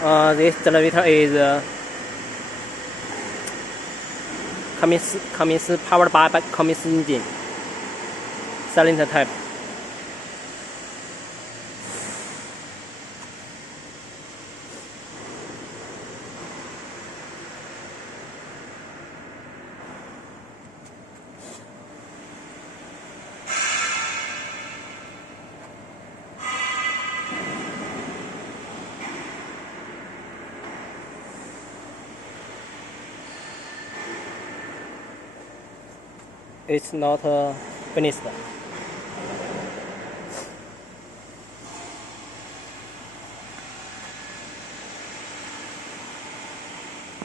This generator is Cummins powered by Cummins engine, cylinder type. It's not finished.